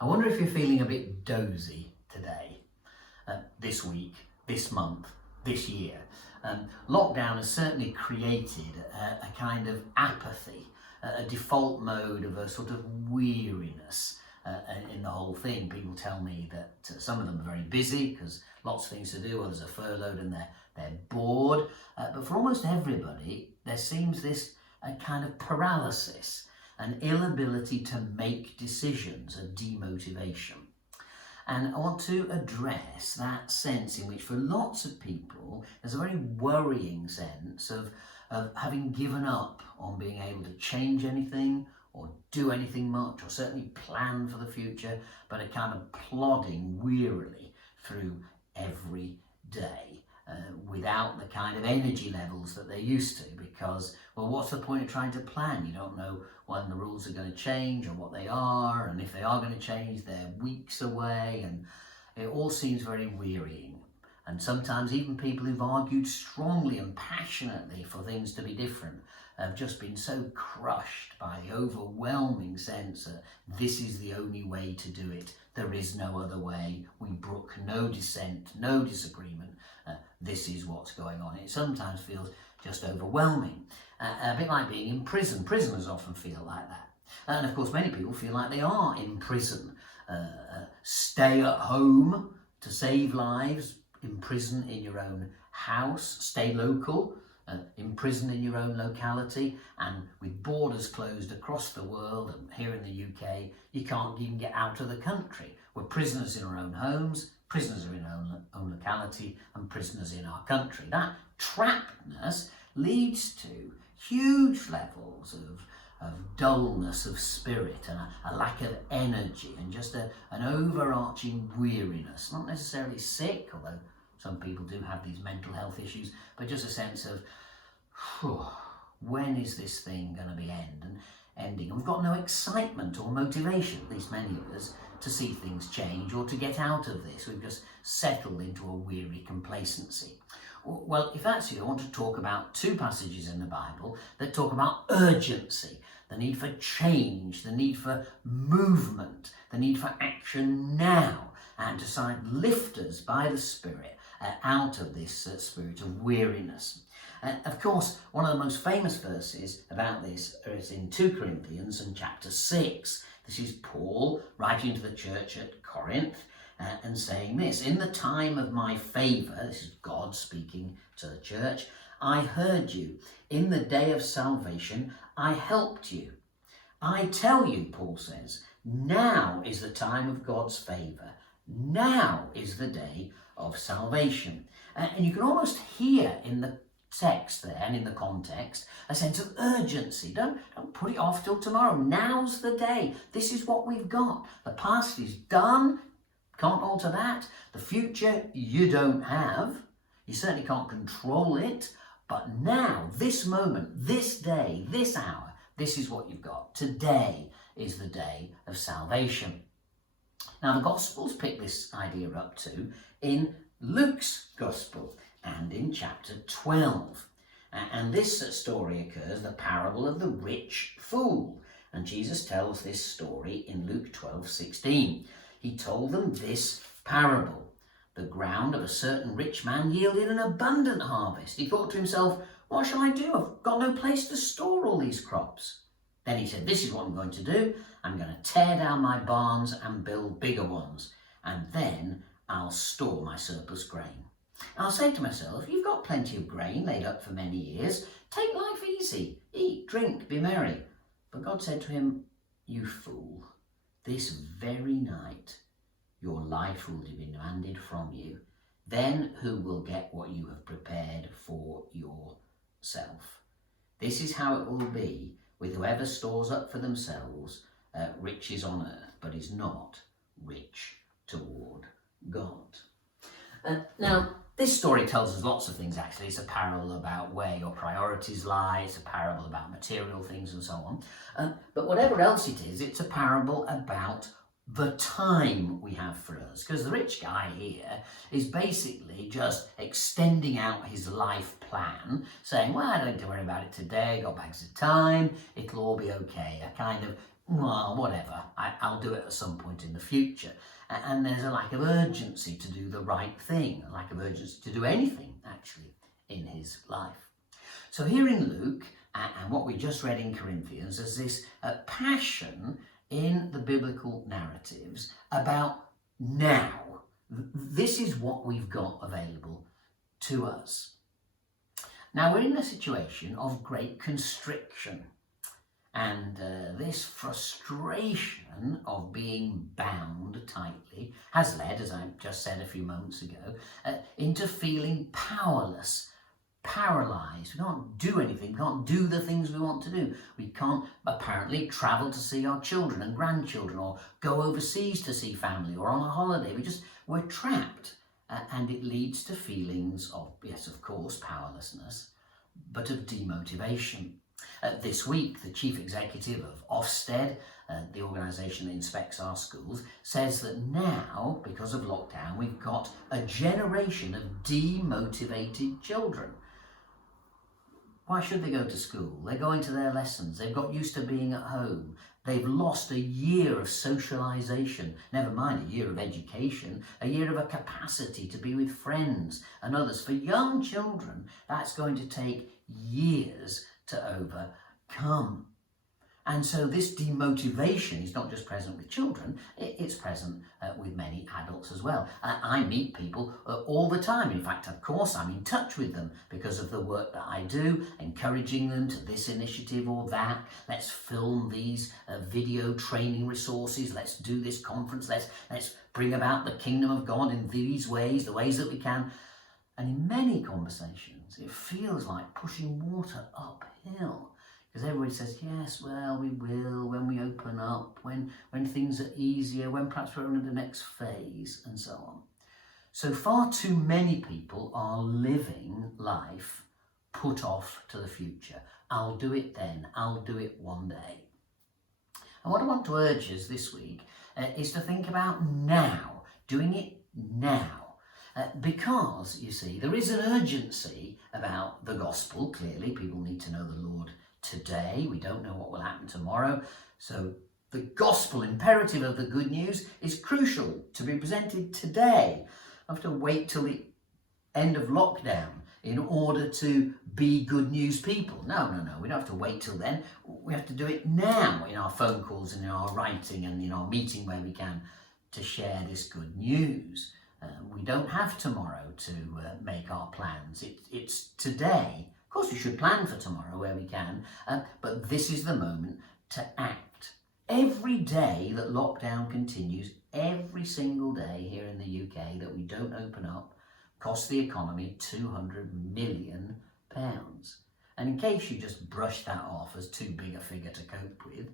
I wonder if you're feeling a bit dozy today, this week, this month, this year. Lockdown has certainly created a kind of apathy, a default mode of a sort of weariness in the whole thing. People tell me that some of them are very busy because lots of things to do, others are furloughed and they're bored. But for almost everybody, there seems this kind of paralysis, an inability to make decisions, a demotivation. And I want to address that sense in which for lots of people there's a very worrying sense of having given up on being able to change anything or do anything much or certainly plan for the future, but are kind of plodding wearily through every day. Without the kind of energy levels that they're used to, because, well, what's the point of trying to plan? You don't know when the rules are going to change or what they are, and if they are going to change, they're weeks away, and it all seems very wearying. And sometimes even people who've argued strongly and passionately for things to be different have just been so crushed by the overwhelming sense that this is the only way to do it. There is no other way. We brook no dissent, no disagreement. This is what's going on. It sometimes feels just overwhelming. A bit like being in prison. Prisoners often feel like that. And of course, many people feel like they are in prison. Stay at home to save lives, imprison in your own house, stay local, imprisoned in your own locality, and with borders closed across the world and here in the UK, you can't even get out of the country. We're prisoners in our own homes, prisoners are in our own locality, and prisoners in our country. That trappedness leads to huge levels of dullness of spirit and a lack of energy and just an overarching weariness. Not necessarily sick, although some people do have these mental health issues, but just a sense of, when is this thing going to be ending? And we've got no excitement or motivation, at least many of us, to see things change or to get out of this. We've just settled into a weary complacency. Well, if that's you, I want to talk about two passages in the Bible that talk about urgency, the need for change, the need for movement, the need for action now, and to lift us by the Spirit out of this spirit of weariness. Of course, one of the most famous verses about this is in 2 Corinthians and chapter 6. This is Paul writing to the church at Corinth and saying this: in the time of my favour, this is God speaking to the church, I heard you. In the day of salvation, I helped you. I tell you, Paul says, now is the time of God's favour. Now is the day of salvation. And you can almost hear in the text there and in the context a sense of urgency. Don't put it off till tomorrow. Now's the day. This is what we've got. The past is done. Can't alter that. The future you don't have. You certainly can't control it. But now, this moment, this day, this hour, this is what you've got. Today is the day of salvation. Now, the Gospels pick this idea up too in Luke's Gospel and in chapter 12. And this story occurs, the parable of the rich fool. And Jesus tells this story in Luke 12:16. He told them this parable. The ground of a certain rich man yielded an abundant harvest. He thought to himself, what shall I do? I've got no place to store all these crops. Then he said, this is what I'm going to do. I'm going to tear down my barns and build bigger ones. And then I'll store my surplus grain. I'll say to myself, you've got plenty of grain laid up for many years. Take life easy. Eat, drink, be merry. But God said to him, you fool, this very night your life will be demanded from you. Then who will get what you have prepared for yourself? This is how it will be with whoever stores up for themselves riches on earth, but is not rich toward God. Now, this story tells us lots of things, actually. It's a parable about where your priorities lie. It's a parable about material things and so on. But whatever else it is, it's a parable about the time we have for us. Because the rich guy here is basically just extending out his life plan, saying, well, I don't need to worry about it today. Got bags of time. It'll all be okay. A kind of well, whatever, I'll do it at some point in the future. And there's a lack of urgency to do the right thing, a lack of urgency to do anything, actually, in his life. So here in Luke, and what we just read in Corinthians, there's this passion in the biblical narratives about now. This is what we've got available to us. Now we're in a situation of great constriction, and this frustration of being bound tightly has led, as I just said a few moments ago, into feeling powerless, paralysed. We can't do anything, we can't do the things we want to do. We can't apparently travel to see our children and grandchildren, or go overseas to see family, or on a holiday. We're trapped, and it leads to feelings of, yes, of course, powerlessness, but of demotivation. This week, the chief executive of Ofsted, the organisation that inspects our schools, says that now, because of lockdown, we've got a generation of demotivated children. Why should they go to school? They're going to their lessons. They've got used to being at home. They've lost a year of socialisation, never mind a year of education, a year of a capacity to be with friends and others. For young children, that's going to take years to overcome. And so this demotivation is not just present with children, it's present with many adults as well. I meet people all the time. In fact, of course, I'm in touch with them because of the work that I do, encouraging them to this initiative or that. Let's film these video training resources. Let's do this conference. Let's bring about the kingdom of God in these ways, the ways that we can. And in many conversations, it feels like pushing water uphill. Because everybody says, yes, well, we will when we open up, when things are easier, when perhaps we're in the next phase, and so on. So far too many people are living life put off to the future. I'll do it then. I'll do it one day. And what I want to urge us this week is to think about now, doing it now. Because, you see, there is an urgency about the gospel. Clearly, people need to know the Lord today. We don't know what will happen tomorrow. So the gospel imperative of the good news is crucial to be presented today. I have to wait till the end of lockdown in order to be good news people. No. We don't have to wait till then. We have to do it now in our phone calls and in our writing and in our meeting where we can to share this good news. We don't have tomorrow to make our plans. It's today. Of course, we should plan for tomorrow where we can, but this is the moment to act. Every day that lockdown continues, every single day here in the UK that we don't open up, costs the economy £200 million. And in case you just brush that off as too big a figure to cope with,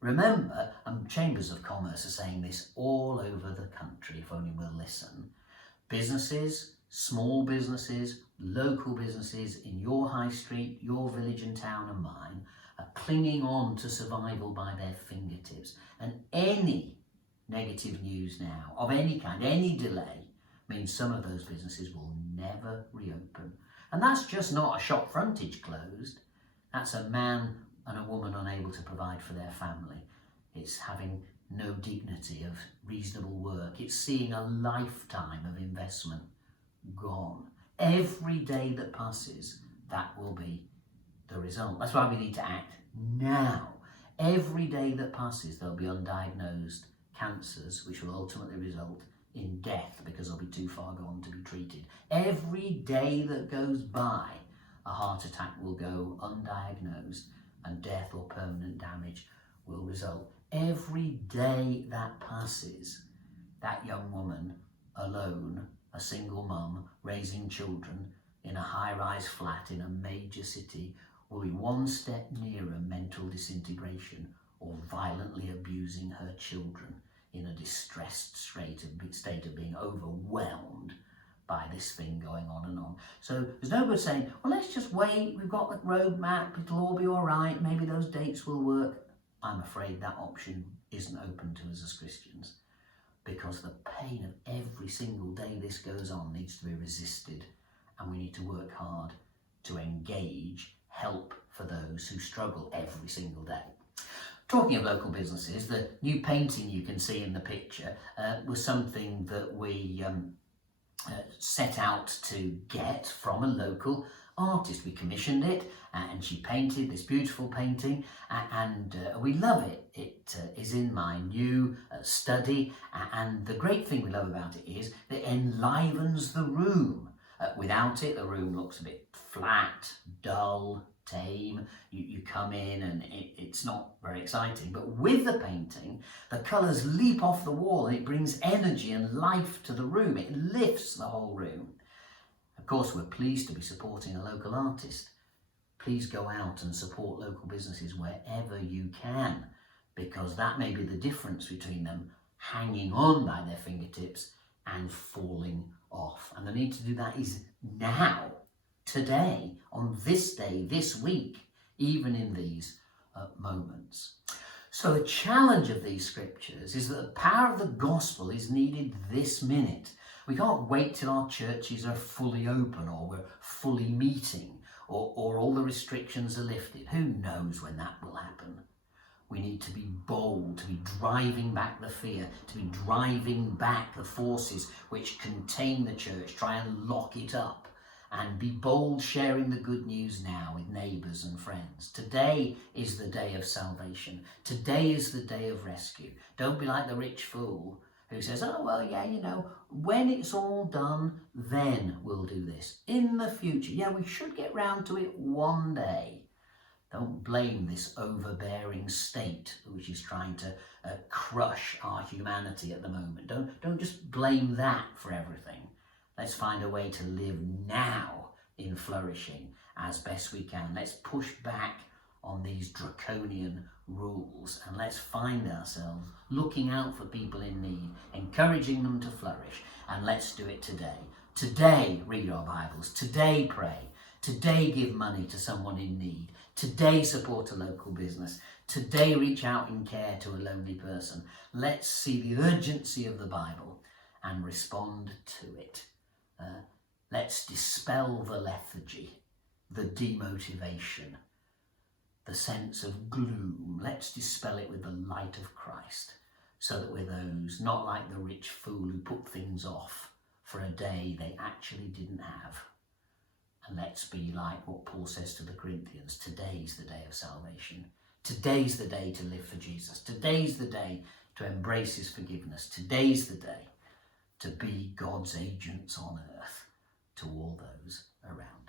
remember, and chambers of commerce are saying this all over the country, if only we'll listen, businesses, small businesses, local businesses in your high street, your village and town and mine are clinging on to survival by their fingertips. And any negative news now of any kind, any delay, means some of those businesses will never reopen. And that's just not a shop frontage closed. That's a man and a woman unable to provide for their family. It's having no dignity of reasonable work. It's seeing a lifetime of investment gone. Every day that passes, that will be the result. That's why we need to act now. Every day that passes, there'll be undiagnosed cancers, which will ultimately result in death because they'll be too far gone to be treated. Every day that goes by, a heart attack will go undiagnosed and death or permanent damage will result. Every day that passes, that young woman alone, a single mum raising children in a high-rise flat in a major city, will be one step nearer mental disintegration or violently abusing her children in a distressed state of being overwhelmed by this thing going on and on. So there's no good saying, well, let's just wait, we've got the roadmap, it'll all be all right, maybe those dates will work. I'm afraid that option isn't open to us as Christians, because the pain of every single day this goes on needs to be resisted, and we need to work hard to engage help for those who struggle every single day. Talking of local businesses, the new painting you can see in the picture was something that we set out to get from a local artist. We commissioned it and she painted this beautiful painting and we love it. It is in my new study and the great thing we love about it is that it enlivens the room. Without it, the room looks a bit flat, dull, tame. You come in and it's not very exciting, but with the painting the colours leap off the wall and it brings energy and life to the room. It lifts the whole room. Of course, we're pleased to be supporting a local artist. Please go out and support local businesses wherever you can, because that may be the difference between them hanging on by their fingertips and falling off. And the need to do that is now, today, on this day, this week, even in these moments. So the challenge of these scriptures is that the power of the gospel is needed this minute. We can't wait till our churches are fully open or we're fully meeting or all the restrictions are lifted. Who knows when that will happen? We need to be bold, to be driving back the fear, to be driving back the forces which contain the church, try and lock it up, and be bold sharing the good news now with neighbours and friends. Today is the day of salvation. Today is the day of rescue. Don't be like the rich fool who says, oh, well, yeah, you know, when it's all done, then we'll do this. In the future, yeah, we should get round to it one day. Don't blame this overbearing state which is trying to crush our humanity at the moment. Don't just blame that for everything. Let's find a way to live now in flourishing as best we can. Let's push back on these draconian rules and let's find ourselves looking out for people in need, encouraging them to flourish, and let's do it today. Today, read our Bibles. Today, pray. Today, give money to someone in need. Today, support a local business. Today, reach out in care to a lonely person. Let's see the urgency of the Bible and respond to it. Let's dispel the lethargy, the demotivation, the sense of gloom. Let's dispel it with the light of Christ so that we're those not like the rich fool who put things off for a day they actually didn't have. And let's be like what Paul says to the Corinthians, today's the day of salvation. Today's the day to live for Jesus. Today's the day to embrace his forgiveness. Today's the day to be God's agents on earth to all those around.